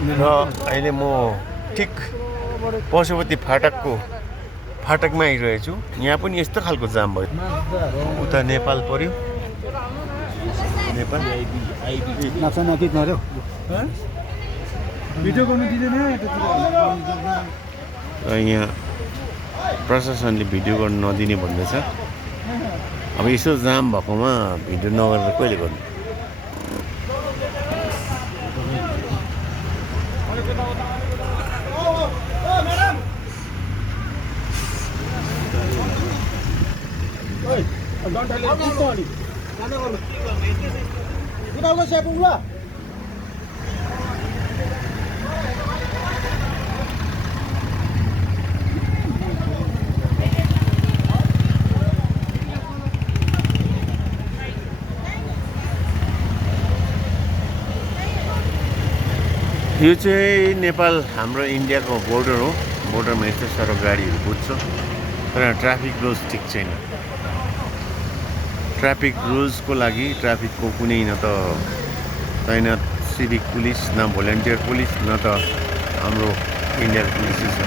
र अहिले म ठिक पशुपति फाटकमा आइरहेको छु। यहाँ पनि यस्तो खालको जाम भयो। उता नेपाल पर्यो। नेपाल र यहाँ प्रशासनले भिडियो गर्नु नदिने भन्दैछ। अब यसो जाम भएकोमा भिडियो नगरेर कहिले गर्नु? यो चाहिँ नेपाल हाम्रो इन्डियाको बोर्डर हो। बोर्डरमा यस्तो साह्रो गाडीहरू कुद्छ, तर ट्राफिक रुल्स ठिक छैन। ट्राफिक रुल्सको लागि ट्राफिकको कुनै न त तैनात सिभिक पुलिस, न भोलिन्टियर पुलिस, न त हाम्रो इन्डियाको पुलिस छ।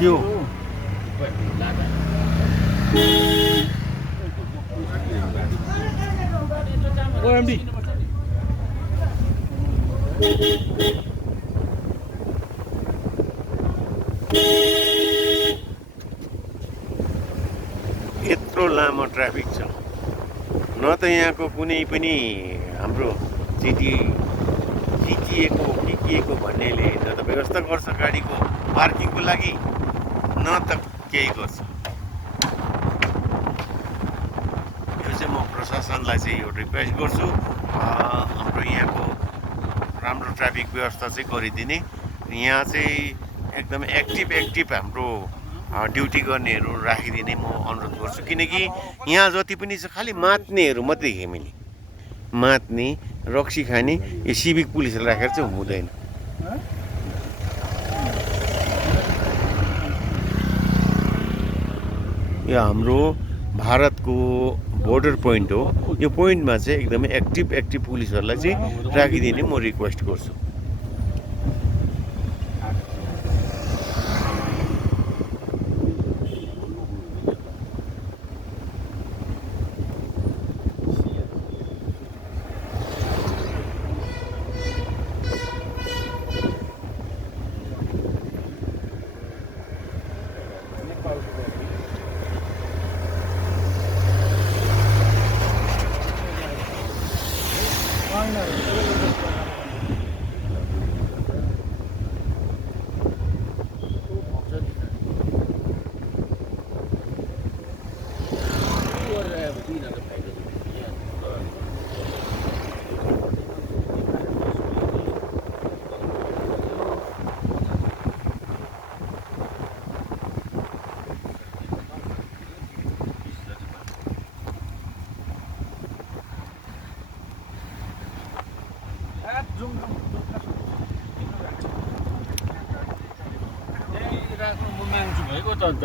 त्यो यत्रो लामो ट्राफिक छ। न त यहाँको कुनै पनि हाम्रो जिटिएको के भन्नेले न त व्यवस्था गर्छ गाडीको पार्किङको लागि, न त केही गर्छ। यो चाहिँ म प्रशासनलाई चाहिँ यो रिक्वेस्ट गर्छु, हाम्रो यहाँको राम्रो ट्राफिक व्यवस्था चाहिँ गरिदिने। यहाँ चाहिँ एकदम एक्टिभ हाम्रो ड्युटी गर्नेहरू राखिदिने म अनुरोध गर्छु। किनकि यहाँ जति पनि छ खालि मात्नेहरू मात्रै देखेँ मैले। मात्ने, रक्सी खाने, यो सिभिक पुलिसहरू राखेर चाहिँ हुँदैन। यो हाम्रो भारतको बोर्डर पोइन्ट हो। यो पोइन्टमा चाहिँ एकदमै एक्टिभ पुलिसहरूलाई चाहिँ राखिदिने म रिक्वेस्ट गर्छु। म माग्छु भएको त अन्त